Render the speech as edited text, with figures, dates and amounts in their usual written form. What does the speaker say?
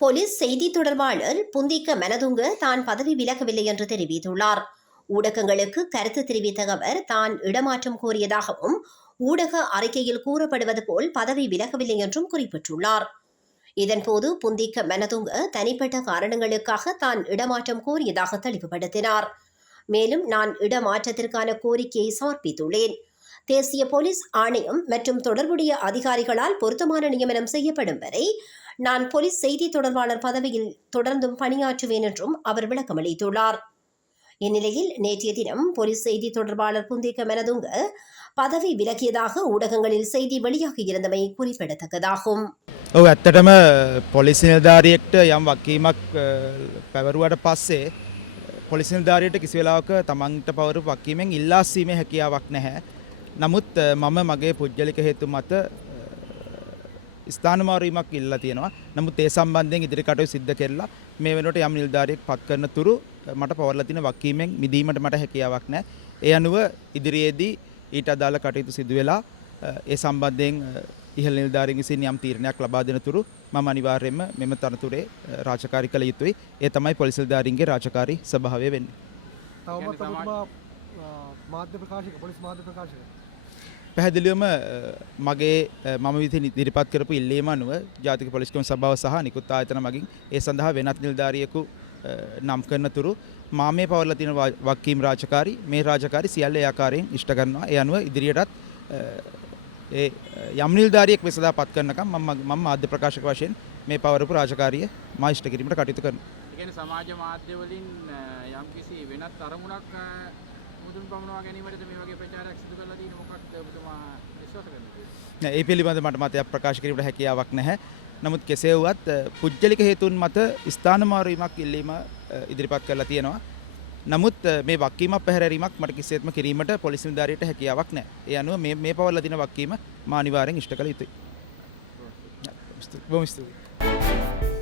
Police செய்தி தொடர்பாளர் புந்திக்க மெனதுங்க தான் பதவி விலகவில்லை என்று தெரிவித்துள்ளார். ஊடகங்களுக்கு கருத்து தெரிவித்த அவர் தான் இடமாற்றம் கோரியதாகவும் ஊடக அறிக்கையில் கூறப்படுவது போல் பதவி விலகவில்லை என்றும் குறிப்பிட்டுள்ளார். இதன்போது புந்திக்க மெனதுங்க தனிப்பட்ட காரணங்களுக்காக தான் இடமாற்றம் கோரியதாக தெளிவுபடுத்தினார். மேலும் நான் இடமாற்றத்திற்கான கோரிக்கையை சமர்ப்பித்துள்ளேன். தேசிய போலீஸ் ஆணையம் மற்றும் தொடர்புடைய அதிகாரிகளால் பொருத்தமான நியமனம் செய்யப்படும் வரை நான் போலீஸ் செய்தி தொடர்பாளர் பதவியில் தொடர்ந்தும் பணியாற்றுவேன் என்றும் அவர் விளக்கமளித்துள்ளார். இந்நிலையில் நேற்றைய தினம் போலீஸ் செய்தி தொடர்பாளர் புந்திக்க மெனதுங்க பதவி விலகியதாக ஊடகங்களில் செய்தி வெளியாகியிருந்தமை குறிப்பிடத்தக்கதாகும். ඇත්තටම පොලිසි නිලධාරියෙක්ට යම් වගකීමක් පැවරුවට පස්සේ පොලිසි නිලධාරියට කිසි වෙලාවක තමන්ට පවරු වගකීමෙන් ඉල්ලා සිටීමේ හැකියාවක් නැහැ. නමුත් මම මගේ පුද්ගලික හේතු මත ස්ථානමාරීමක් ඉල්ලලා තියෙනවා. නමුත් ඒ සම්බන්ධයෙන් ඉදිරි කටයුතු සිද්ධ කෙරලා මේ වෙනකොට යම් නිලධාරියෙක් පත් කරන තුරු මට පවර්ලා තියෙන වගකීමෙන් මිදීමට මට හැකියාවක් නැහැ. ඒ අනුව ඉදිරියේදී ඊට අදාළ කටයුතු සිදු වෙලා ඒ සම්බන්ධයෙන් ඉහළ නිලධාරීන් විසින් යම් තීරණයක් ලබා දෙන තුරු මම අනිවාර්යයෙන්ම මෙම තනතුරේ රාජකාරී කළ යුතුයි. ඒ තමයි පොලිස් නිලධාරීන්ගේ රාජකාරී ස්වභාවය වෙන්නේ. තවමත් ඔබතුමා මාධ්‍ය ප්‍රකාශක පොලිස් මාධ්‍ය ප්‍රකාශක පැහැදිලිවම මගේ මම විසින් ඉදිරිපත් කරපු ඉල්ලීම අනුව ජාතික පොලිස් කොමිසම සභාව සහ නිකුත් ආයතන මගින් ඒ සඳහා වෙනත් නිලධාරියෙකු නම් කරන තුරු මා මේ පවර්ලා තියෙන වගකීම් රාජකාරී මේ රාජකාරී සියල්ල ඒ ආකාරයෙන් ඉෂ්ට කරනවා. ඒ අනුව ඉදිරියටත් ඒ යම් නිලධාරියෙක් වෙසදා පත් කරනකම් මම මාධ්‍ය ප්‍රකාශක වශයෙන් මේ පවරපු රාජකාරිය මා ඉෂ්ට කිරීමට කටයුතු කරනවා. ඒ කියන්නේ සමාජ මාධ්‍ය වලින් යම්කිසි වෙනත් අරමුණක් මුදුන් පමුණවා ගැනීමටද මේ වගේ ප්‍රචාරයක් සිදු කරලා තියෙන මොකක්ද ඔබතුමා විශ්වාස කරන්නේ? ඒ පිළිබඳව මට මතයක් ප්‍රකාශ කිරීමට හැකියාවක් නැහැ. නමුත් කෙසේ වුවත් පුද්ගලික හේතුන් මත ස්ථානමාරීමක් ඉල්ලීම ඉදිරිපත් කරලා තියෙනවා. නමුත් මේ වගකීමක් පැහැරීමක් මට කිසිසේත්ම කිරීමට පොලිස් නිලධාරියට හැකියාවක් නැහැ. ඒ අනුව මේ පවර්ලා තියෙන වගකීම මා අනිවාර්යෙන් ඉෂ්ට කළ යුතුයි. බොහොම ස්තුතියි.